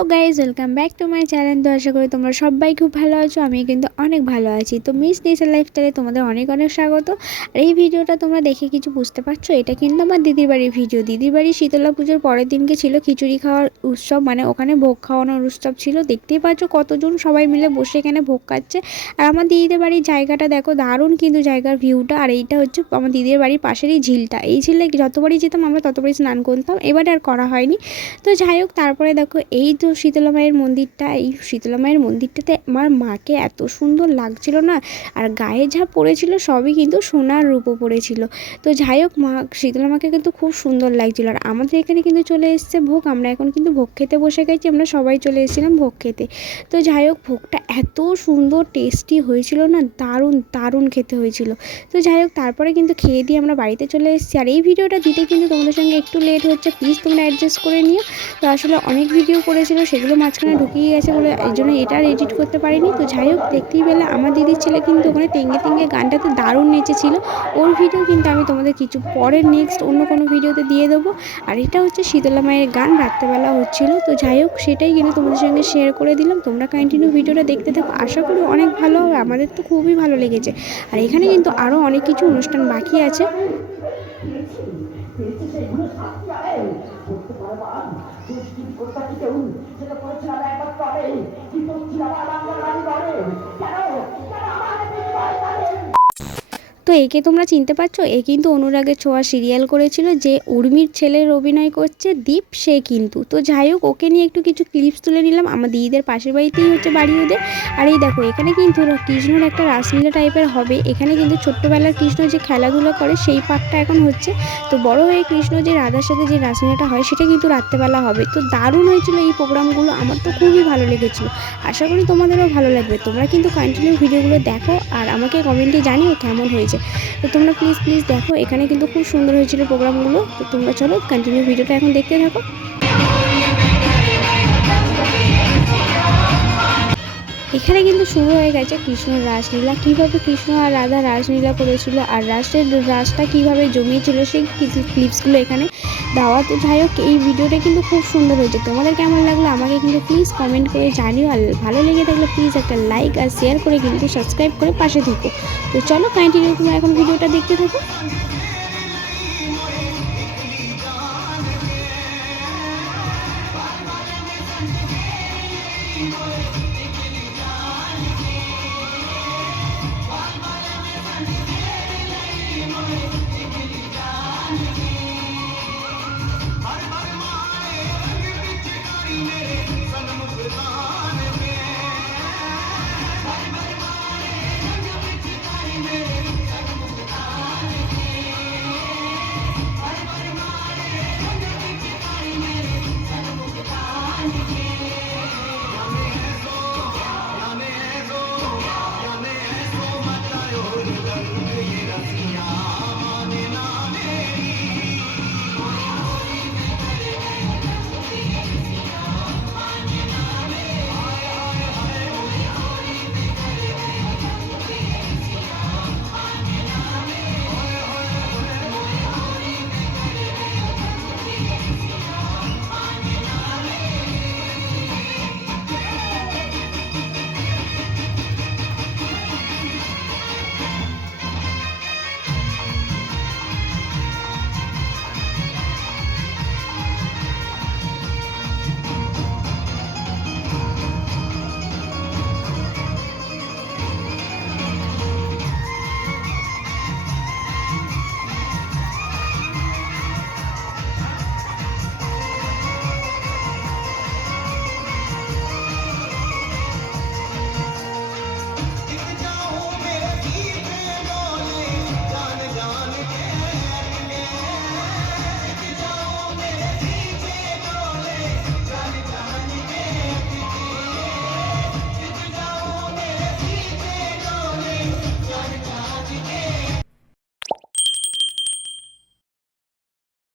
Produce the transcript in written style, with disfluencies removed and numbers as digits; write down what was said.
Hello guys, welcome back to my channel. তো আশা করি তোমরা সবাই খুব ভালো আছো। আমি কিন্তু অনেক ভালো আছি। তো মিস নেচার লাইফস্টাইলে তোমাদের অনেক অনেক স্বাগত। আর এই ভিডিওটা তোমরা দেখে কিছু বুঝতে পারছো, এটা কিন্তু আমার দিদির বাড়ির ভিডিও। দিদির বাড়ি শীতলা পুজোর পরের দিনকে ছিল খিচুড়ি খাওয়ার উৎসব, মানে ওখানে ভোগ খাওয়ানোর উৎসব ছিল। দেখতেই পাচ্ছ কতজন সবাই মিলে বসে এখানে ভোগ খাচ্ছে। আর আমার দিদিদের বাড়ির জায়গাটা দেখো, দারুণ কিন্তু জায়গার ভিউটা। আর এইটা হচ্ছে আমার দিদির বাড়ির পাশেরই ঝিলটা। এই ঝিলে যতবারই যেতাম আমরা ততবারই স্নান করতাম, এবারে আর করা হয়নি। তো যাই হোক, তারপরে দেখো এই তো শীতলা মায়ের মন্দিরটা। এই শীতলা মায়ের মন্দিরটাতে আমার মাকে এত সুন্দর লাগছিল না। আর গায়ে যা পড়েছিল সবই কিন্তু সোনার রূপো পড়েছিল। তো যাই হোক, মা শীতলা মাকে কিন্তু খুব সুন্দর লাগছিল। আর আমাদের এখানে কিন্তু চলে এসছে ভোগ। আমরা এখন কিন্তু ভোগ খেতে বসে গেছি। আমরা সবাই চলে এসেছিলাম ভোগ খেতে। তো যাই হোক, ভোগটা এত সুন্দর টেস্টি হয়েছিল না, দারুণ দারুণ খেতে হয়েছিল। তো যাই হোক, তারপরে কিন্তু খেয়ে দিয়ে আমরা বাড়িতে চলে এসেছি। আর এই ভিডিওটা দিতে কিন্তু তোমাদের সঙ্গে একটু লেট হচ্ছে, প্লিজ তোমরা অ্যাডজাস্ট করে নিও। তো আসলে অনেক ভিডিও করেছিল, সেগুলো মাঝখানে ঢুকিয়ে গেছে বলে এই জন্য এটা আর এডিট করতে পারিনি। তো যাই হোক, দেখতেই পেলে আমার দিদির ছেলে কিন্তু ওখানে তেঙ্গে তেঙ্গে গানটাতে দারুণ নেচেছিল। ওর ভিডিও কিন্তু আমি তোমাদের কিছু পরে নেক্সট অন্য কোনো ভিডিওতে দিয়ে দেবো। আর এটা হচ্ছে শীতলা মায়ের গান, রাত্রেবেলা হচ্ছিলো। তো যাই হোক, সেটাই কিন্তু তোমাদের সঙ্গে শেয়ার করে দিলাম। তোমরা কন্টিনিউ ভিডিওটা দেখতে থাকো, আশা করি অনেক ভালো হবে। আমাদের তো খুবই ভালো লেগেছে। আর এখানে কিন্তু আরও অনেক কিছু অনুষ্ঠান বাকি আছে। তো একে তোমরা চিনতে পারছো, এ কিন্তু অনুরাগের ছোঁয়া সিরিয়াল করেছিল, যে উর্মির ছেলের অভিনয় করছে দীপ, সে কিন্তু। তো যাই হোক, ওকে নিয়ে একটু কিছু ক্লিপস তুলে নিলাম। আমার দিদিদের পাশের বাড়িতেই হচ্ছে বাড়ি ওদের। আর এই দেখো, এখানে কিন্তু কৃষ্ণর একটা রাসলীলা টাইপের হবে। এখানে কিন্তু ছোট্টবেলার কৃষ্ণ যে খেলাধুলো করে সেই পার্টটা এখন হচ্ছে। তো বড় হয়ে কৃষ্ণ যে রাধার সাথে যে রাসলীলাটা হয় সেটা কিন্তু রাত্রেবেলা হবে। তো দারুণ হয়েছিল এই প্রোগ্রামগুলো, আমার তো খুবই ভালো লেগেছিলো। আশা করি তোমাদেরও ভালো লাগবে। তোমরা কিন্তু কন্টিনিউ ভিডিওগুলো দেখো আর আমাকে কমেন্টে জানিও কেমন হয়েছে। তো তোমরা প্লিজ দেখো, এখানে কিন্তু খুব সুন্দর হয়েছিল প্রোগ্রামগুলো। তো তোমরা চলো কন্টিনিউ ভিডিওটা এখন দেখতে থাকো। এখানে কিন্তু শুরু হয়ে গেছে কৃষ্ণর রাসলীলা, কীভাবে কৃষ্ণ আর রাধা রাসলীলা করেছিল আর রাসটা কীভাবে জমিয়েছিল সেই ক্লিপসগুলো এখানে দেওয়া। তো যাই হোক, এই ভিডিওটা কিন্তু খুব সুন্দর হয়েছে। তোমাদের কেমন লাগলো আমাকে কিন্তু প্লিজ কমেন্ট করে জানিও। আর ভালো লেগে থাকলে প্লিজ একটা লাইক আর শেয়ার করে কিন্তু সাবস্ক্রাইব করে পাশে থেকো। তো চলো কন্টিনিউ তোমরা এখন ভিডিওটা দেখতে থাকো।